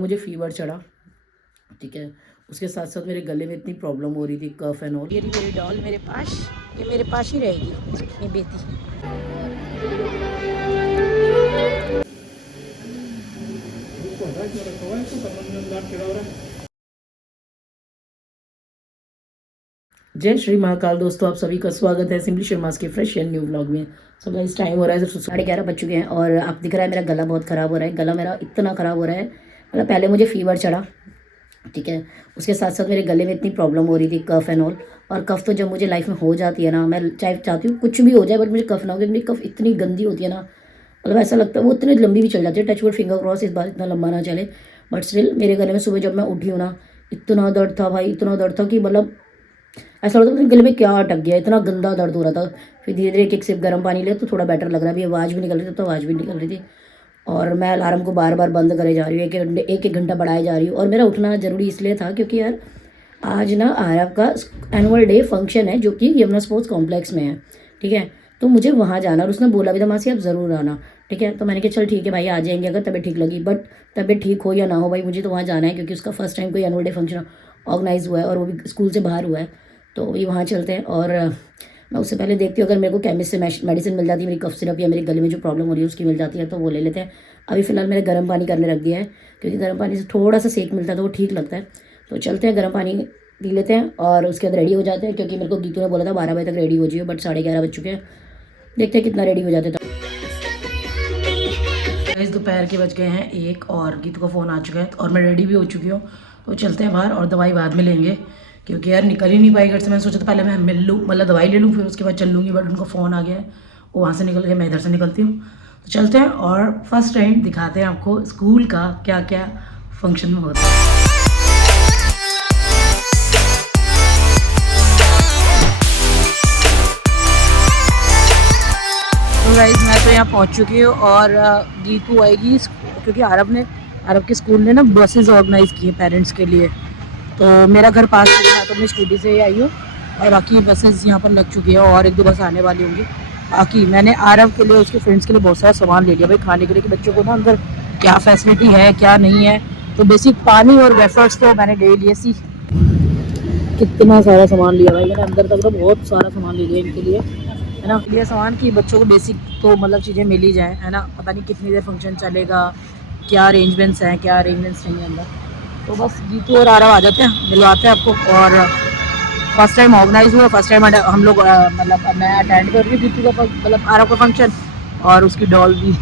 मुझे फीवर चढ़ा, ठीक है। उसके साथ साथ मेरे गले में इतनी प्रॉब्लम हो रही थी, कफ एंड ऑल। ये मेरी डॉल मेरे पास, ये मेरे पास ही रहेगी, ये बेटी। जय श्री महाकाल दोस्तों, आप सभी का स्वागत है सिंपली शर्मास के फ्रेश एंड न्यू व्लॉग में। सो गाइस, टाइम हो रहा है 11:30 बज चुके हैं और आप दिख रहा है मेरा गला बहुत ख़राब हो रहा है। गला मेरा इतना ख़राब हो रहा है, मतलब पहले मुझे फीवर चढ़ा, ठीक है। उसके साथ साथ मेरे गले में इतनी प्रॉब्लम हो रही थी, कफ एंड ऑल। और कफ तो जब मुझे लाइफ में हो जाती है ना, मैं चाहे चाहती हूँ कुछ भी हो जाए बट मुझे कफ ना हो, क्योंकि मेरी कफ इतनी गंदी होती है ना, मतलब ऐसा लगता है वो इतनी लंबी भी चल जाती है। टच वुड, फिंगर क्रॉस, इस बार इतना लंबा ना चले, बट स्टिल मेरे गले में सुबह जब मैं उठी हूँ ना, इतना दर्द था भाई, इतना दर्द था कि मतलब ऐसा लगता था गले में क्या अटक गया, इतना गंदा दर्द हो रहा था। फिर धीरे धीरे एक सिप गर्म पानी लिया तो थोड़ा बेटर लग रहा है। अभी आवाज़ भी निकल रही थी, तो आवाज़ भी निकल रही थी। और मैं अलार्म को बार बार बंद करे जा रही हूँ, एक एक घंटा बढ़ाए जा रही हूँ। और मेरा उठना ज़रूरी इसलिए था क्योंकि यार आज ना आरव का एनुअल डे फंक्शन है जो कि यमुना स्पोर्ट्स कॉम्प्लेक्स में है, ठीक है। तो मुझे वहाँ जाना, और उसने बोला भी था मासी आप ज़रूर आना, ठीक है। तो मैंने कहा चल ठीक है भाई, आ जाएंगे अगर तबीयत ठीक लगी। बट तबीयत ठीक हो या ना हो भाई, मुझे तो वहाँ जाना है क्योंकि उसका फर्स्ट टाइम कोई एनुअल डे फंक्शन ऑर्गेनाइज हुआ है और वो भी स्कूल से बाहर हुआ है। तो वही वहाँ चलते हैं। और मैं उससे पहले देखती हूँ अगर मेरे को केमिस्ट से मेडिसिन मिल जाती है, मेरी कफ सिरप या मेरे गले में जो प्रॉब्लम हो रही है उसकी मिल जाती है तो वो ले लेते हैं। अभी फ़िलहाल मैंने गर्म पानी करने रख दिया है क्योंकि गर्म पानी से थोड़ा सा सेक मिलता है तो वो ठीक लगता है। तो चलते हैं, गर्म पानी पी लेते हैं और उसके बाद रेडी हो जाते हैं, क्योंकि मेरे को गीतू ने बोला था 12 बजे तक रेडी हो जाइए, बट 11:30 बज चुके हैं। देखते हैं कितना रेडी हो जाते थे। इस दोपहर के बज गए हैं 1 और गीतू का फ़ोन आ चुका है और मैं रेडी भी हो चुकी हूँ। तो चलते हैं बाहर और दवाई बाद में लेंगे क्योंकि यार निकल ही नहीं पाई घर से। मैंने सोचा था पहले मैं मिल लूँ, मतलब दवाई ले लूँ, फिर उसके बाद चल लूँगी, बट उनका फ़ोन आ गया है, वो वहाँ से निकल गया, मैं इधर से निकलती हूँ। तो चलते हैं और फर्स्ट टाइम दिखाते हैं आपको स्कूल का क्या क्या फंक्शन में होता है। तो गाइस, मैं तो यहाँ पहुँच चुकी हूँ और गीतू आएगी क्योंकि आरव के स्कूल ने ना बसेस ऑर्गेनाइज़ की है पेरेंट्स के लिए। तो मेरा घर पास है, मैं तो अपनी स्कूटी से ही आई हूँ और बाकी बसेस यहाँ पर लग चुकी है और 1-2 बस आने वाली होंगी। बाकी मैंने आरव के लिए, उसके फ्रेंड्स के लिए बहुत सारा सामान ले लिया भाई खाने के लिए, कि बच्चों को ना अंदर क्या फैसिलिटी है क्या नहीं है। तो बेसिक पानी और वेफर्स तो मैंने ले लिए। सी कितना सारा सामान लिया भाई मैंने, अंदर तक तो बहुत सारा सामान ले लिया इनके लिए, है ना। ये सामान की बच्चों को बेसिक तो मतलब चीज़ें मिल ही जाए, है ना। पता नहीं कितनी देर फंक्शन चलेगा, क्या अरेंजमेंट्स हैं क्या अरेंजमेंट्स नहीं है अंदर। तो बस गीतू और आरव आ जाते हैं, मिलवाते हैं आपको। और फर्स्ट टाइम ऑर्गेनाइज हुआ, फर्स्ट टाइम हम लोग मतलब मैं अटेंड कर रही हूँ गीतू का मतलब आरव का फंक्शन, और उसकी डॉल भी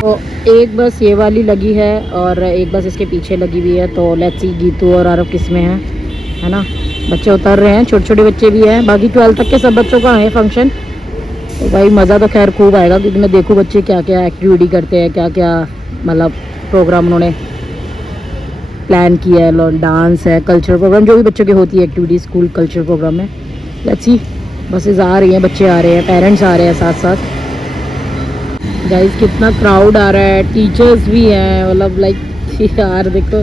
तो एक बस ये वाली लगी है और एक बस इसके पीछे लगी हुई है। तो लेट्स सी गीतू और आरव किस में है ना। बच्चे उतर रहे हैं, छोटे छोटे बच्चे भी हैं, बाकी 12 तक के सब बच्चों का है फंक्शन। तो भाई मज़ा तो खैर खूब आएगा क्योंकि मैं देखूँ बच्चे क्या क्या एक्टिविटी करते हैं, क्या क्या मतलब प्रोग्राम उन्होंने प्लान किया है। डांस है, कल्चरल प्रोग्राम, जो भी बच्चों की होती है एक्टिविटी स्कूल कल्चरल प्रोग्राम में। लेट्स सी, बसेस आ रही हैं, बच्चे आ रहे हैं, पेरेंट्स आ रहे हैं साथ साथ। गाइस कितना क्राउड आ रहा है, टीचर्स भी हैं, मतलब लाइक यार देखो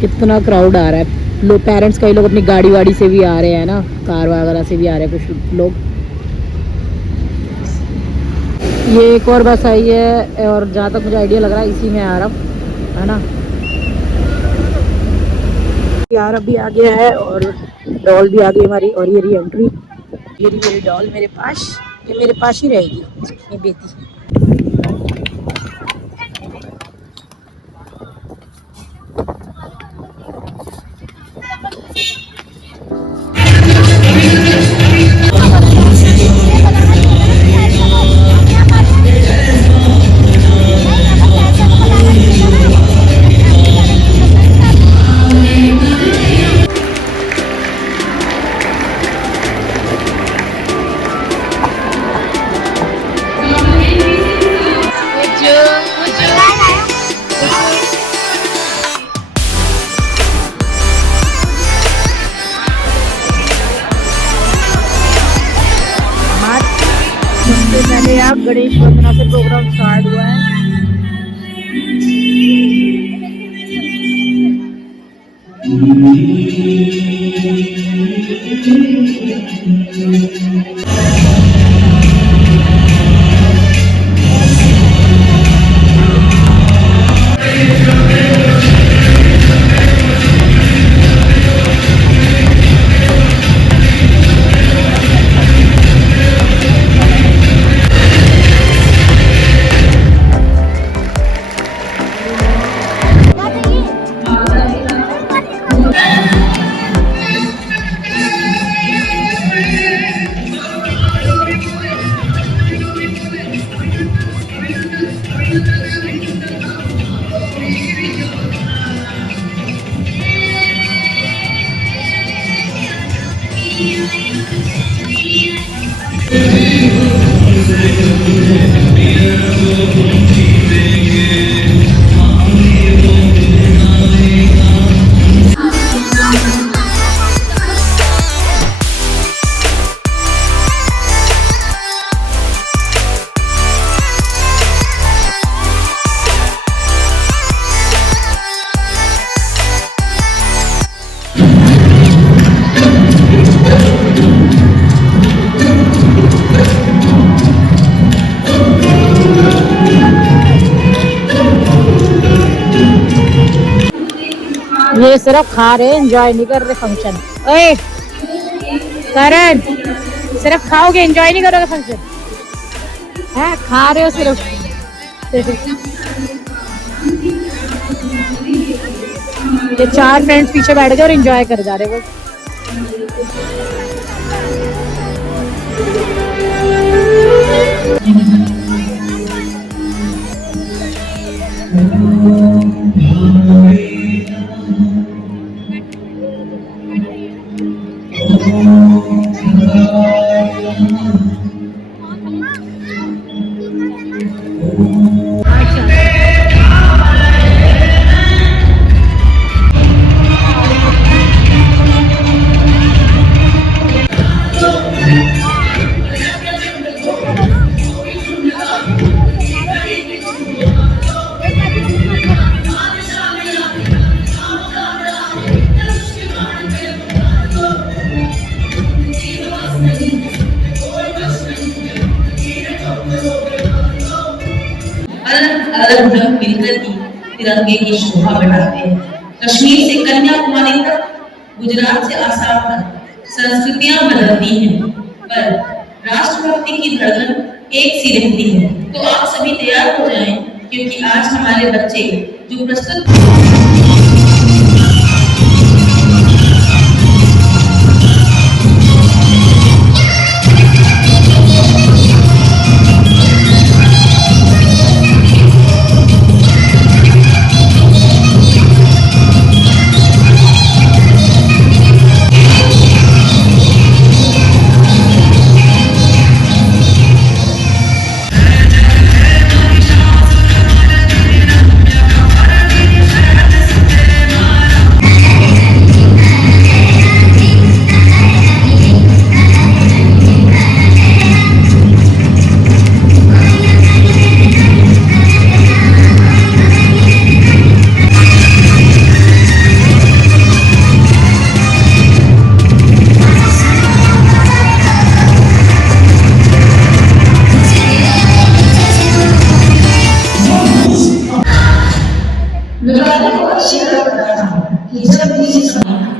कितना क्राउड आ रहा है। लोग पेरेंट्स कई लोग अपनी गाड़ी वाड़ी से भी आ रहे हैं ना, कार वगैरह से भी आ रहे हैं कुछ लोग। ये एक और बस आई है और जहाँ तक मुझे आइडिया लग रहा है इसी में आ रहा है ना। यार अभी आ गया है और डॉल भी आ गई हमारी, और ये रही एंट्री। ये रही मेरी डॉल मेरे पास, ये मेरे पास ही रहेगी, ये बेटी। पहले आप गणेश वंदना से प्रोग्राम स्टार्ट हुआ है। ये सिर्फ खा रहे, एंजॉय नहीं कर रहे फंक्शन। ओए करण, सिर्फ खाओगे, एंजॉय नहीं करोगे फंक्शन? है खा रहे हो सिर्फ। ये 4 फ्रेंड्स पीछे बैठ गए और एंजॉय कर जा रहे वो। अलग रंग मिलकर ही तिरंगे की शोभा बढ़ाते हैं। कश्मीर से कन्याकुमारी तक, गुजरात से आसाम तक संस्कृतियां बदलती हैं, पर राष्ट्रभक्ति की धड़कन एक सी रहती है। तो आप सभी तैयार हो जाएं, क्योंकि आज हमारे बच्चे जो प्रस्तुत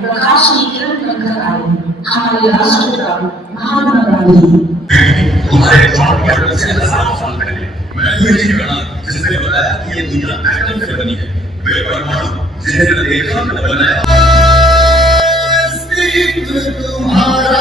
प्रकाश की किरण बनकर आए हमारे राष्ट्रपिता महात्मा गांधी। हमारे साल पहले मैंने ये कहा, जिसने बताया कि ये दुनिया एटम से बनी है, वे परमाणु जिन्हें देखा न बनाया। तुम्हारा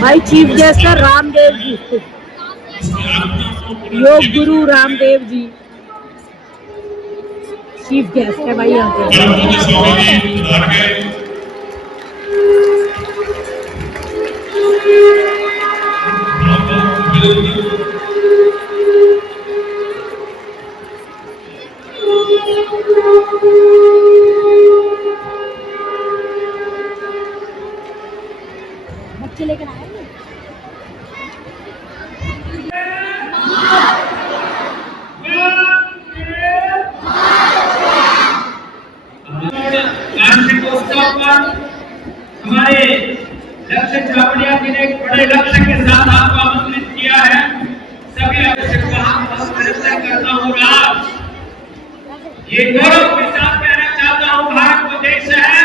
भाई चीफ गेस्ट है रामदेव जी, योग गुरु रामदेव जी चीफ गेस्ट है भाई यहाँ पे। बच्चे लेकर आए हमारे लक्ष्य छावड़िया जी ने एक बड़े लक्ष्य के साथ आपको आमंत्रित किया है। सभी करता हूँ राज, ये गौरव के साथ कहना चाहता हूँ, भारत वो देश है।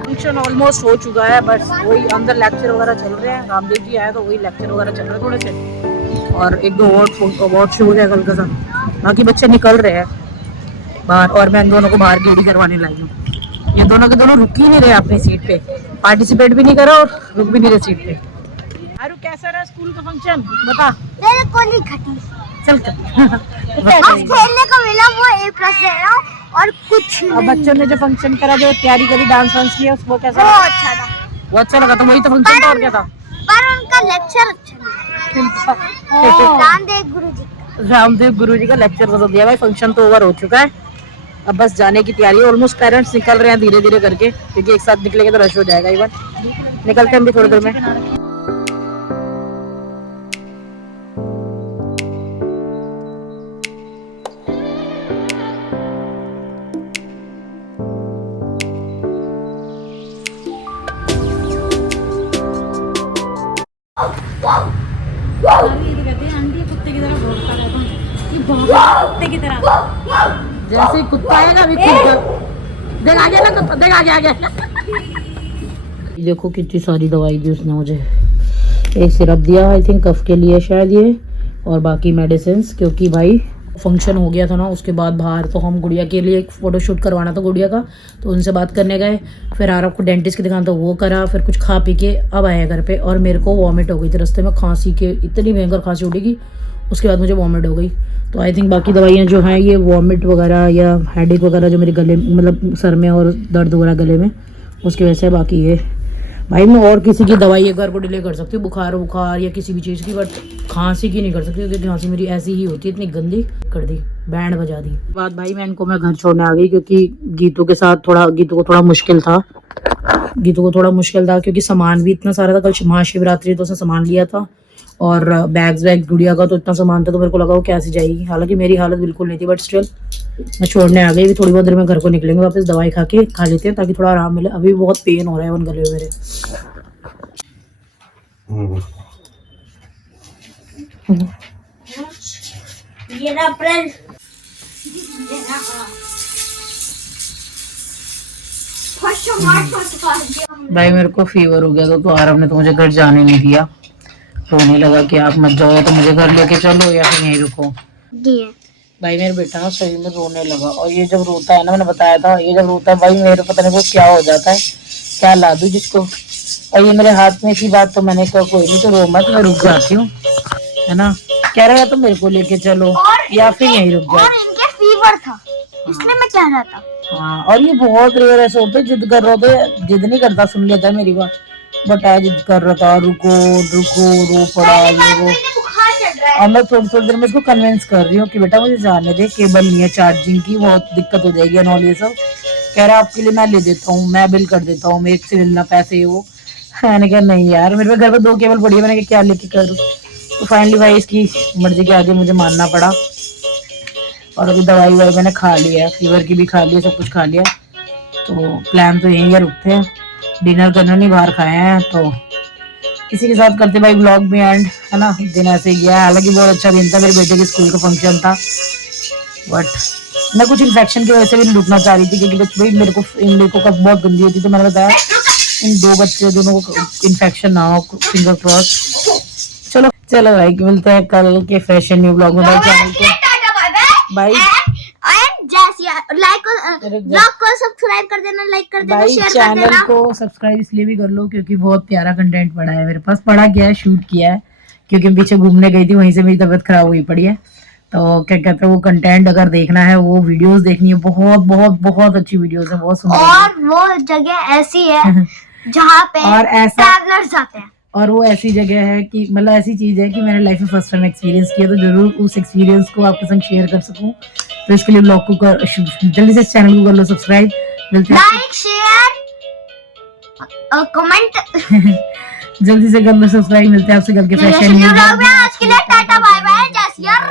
फंक्शन ऑलमोस्ट हो चुका है, बस वही अंदर लेक्चर वगैरह चल रहे हैं। रामदेव जी आए तो वही लेक्चर वगैरह चल रहे हैं थोड़े से, और एक दो अवार्ड शो हो जाएगा हल्का सा। बाकी बच्चे निकल रहे हैं बाहर और मैं इन दोनों को बाहर गेड़ी करवाने लाई हूँ। ये दोनों के दोनों रुक ही नहीं रहे अपनी सीट पे, पार्टिसिपेट भी नहीं करो और रुक भी नहीं रहे सीट पे। आरू कैसा रहा स्कूल का फंक्शन बता। मेरे को नहीं खटी चल आज खेलने को मिला, वो A+ ले रहा हूँ और कुछ और नहीं। बच्चों ने जो फंक्शन करा, जो तैयारी करी, डांस वांस किया, उसको कैसा वो लगा? अच्छा था, वो अच्छा लगा। तो वही तो फंक्शन था और क्या था। पर उनका लेक्चर अच्छा था। रामदेव गुरु जी रामदेव गुरु जी का लेक्चर तो दिया भाई। फंक्शन तो ओवर हो चुका है, अब बस जाने की तैयारी है। ऑलमोस्ट पेरेंट्स निकल रहे हैं धीरे धीरे करके, क्योंकि एक साथ निकलेंगे तो रश हो जाएगा। एक बार निकलते हैं हम भी थोड़ी देर में। जैसे कुत्ता आएगा अभी देख आ गया ना कुत्ता, देख आ गया देखो कितनी सारी दवाई दी उसने मुझे। एक सिरप दिया आई थिंक कफ के लिए शायद ये, और बाकी मेडिसिन। क्योंकि भाई फंक्शन हो गया था ना, उसके बाद बाहर तो हम गुड़िया के लिए एक फ़ोटो शूट करवाना था गुड़िया का, तो उनसे बात करने गए। फिर आरब को डेंटिस्ट की दुकान तो वो करा, फिर कुछ खा पी के अब आया घर पे, और मेरे को वॉमिट हो गई थी रास्ते में। खांसी के इतनी भयंकर खांसी उठेगी, उसके बाद मुझे वॉमिट हो गई। तो आई थिंक बाकी दवाइयाँ जो हैं ये वॉमिट वगैरह या हेडेक वगैरह जो मेरे गले मतलब सर में और दर्द हो रहा है गले में, उसकी वजह से। बाकी ये भाई मैं और किसी की दवाई एक बार को डिले कर सकती हूँ, बुखार या किसी भी चीज़ की, बट खांसी की नहीं कर सकती, क्योंकि खांसी मेरी ऐसी ही होती है, इतनी गंदी कर दी, बैंड बजा दी। बात भाई मैं इनको मैं घर छोड़ने आ गई, क्योंकि गीतू के साथ गीतू को थोड़ा मुश्किल था। क्योंकि सामान भी इतना सारा था। कल महाशिवरात्रि तो उसने सामान लिया था, और बैग्स वैग गुड़िया का तो इतना सामान था, तो मेरे को लगा वो कैसे जाएगी। हालांकि मेरी हालत बिल्कुल नहीं थी, बट स्टिल मैं छोड़ने आ गई। अभी थोड़ी बहुत देर में घर को निकलेंगे वापस, दवाई खा लेते हैं ताकि थोड़ा आराम मिले। अभी बहुत पेन हो रहा है वन गले में मेरे। ये ना फ्रेंड भाई मेरे को फीवर हो गया था, तो आरव ने तो मुझे घर जाने नहीं दिया। रोने लगा कि आप मत जाओ, या तो मुझे घर लेके चलो या फिर यहीं रुको। भाई मेरे बेटा ना सही में रोने लगा, और ये जब रोता है ना, मैंने बताया था, ये जब रोता है भाई मेरे पता नहीं वो क्या हो जाता है, क्या ला दूं जिसको। और ये मेरे हाथ में थी बात, तो मैंने कहा कोई नहीं, तो रो मत, मैं रुक जाती हूँ, है ना। कह रहा है तो मेरे को लेके चलो या फिर यहीं रुक जाओ। और इनके फीवर था, इसलिए मैं कह रहा था। हाँ, और ये बहुत रेयर ऐसे होते, जिद कर रहे होते, जिद नहीं करता, सुन लेता है मेरी बात, बट आज जिद कर रहा था, रुको रो पड़ा ये वो। और मैं थोड़ी देर में इसको कन्विंस कर रही हूँ कि बेटा मुझे जाने दे, केबल नहीं है चार्जिंग की, बहुत दिक्कत हो जाएगी और ये सब। कह रहा आपके लिए मैं ले देता हूँ, मैं बिल कर देता हूँ, मेरे से मिलना पैसे वो। मैंने कहा नहीं यार, मेरे घर पे 2 केबल पड़ी है, मैंने क्या लेके करूँ। तो फाइनली भाई इसकी मर्जी के आगे मुझे मानना पड़ा। और अभी दवाई मैंने खा लिया है, फीवर की भी खा ली है, सब कुछ खा लिया। तो प्लान तो यही है, रुकते हैं, डिनर करने नहीं बाहर खाए हैं। तो इसी के साथ करते भाई ब्लॉग में एंड, है ना। दिन ऐसे ही गया, हालांकि बहुत अच्छा दिन था, मेरे बेटे के स्कूल का फंक्शन था, बट मैं कुछ इन्फेक्शन की वजह से भी नहीं रुकना चाह रही थी, क्योंकि भाई मेरे को कफ बहुत गंदी होती, तो मैंने बताया इन 2 बच्चे दोनों को इन्फेक्शन ना हो, फिंगर क्रॉस। चलो भाई मिलते हैं कल के फ्रेश एंड न्यू ब्लॉग में। भाई चैनल को भाई ब्लॉग को सब्सक्राइब कर देना, लाइक कर देना, भाई शेयर कर चैनल देना। को सब्सक्राइब इसलिए भी कर लो क्योंकि बहुत प्यारा कंटेंट पड़ा है मेरे पास, पड़ा गया है, शूट किया है, क्योंकि पीछे घूमने गई थी, वहीं से मेरी तबीयत खराब हुई पड़ी है। तो क्या कहते हैं, वो कंटेंट अगर देखना है, वो वीडियोस देखनी है, बहुत बहुत बहुत अच्छी वीडियोस है, बहुत सुंदर। और वो जगह ऐसी है जहाँ पे और ऐसा ट्रैवलर्स जाते हैं, और वो ऐसी जगह है कि मतलब ऐसी चीज है कि मैंने लाइफ में फर्स्ट टाइम एक्सपीरियंस किया, तो जरूर उस एक्सपीरियंस को आपके संग शेयर कर सकूं। तो इसके लिए ब्लॉग को जल्दी से चैनल को कर लो सब्सक्राइब। मिलते हैं लाइक शेयर कमेंट जल्दी से कर लो सब्सक्राइब। मिलते हैं आपसे कल के फ्रेश आज के लिए टाटा बाय बाय, जय श्री राम।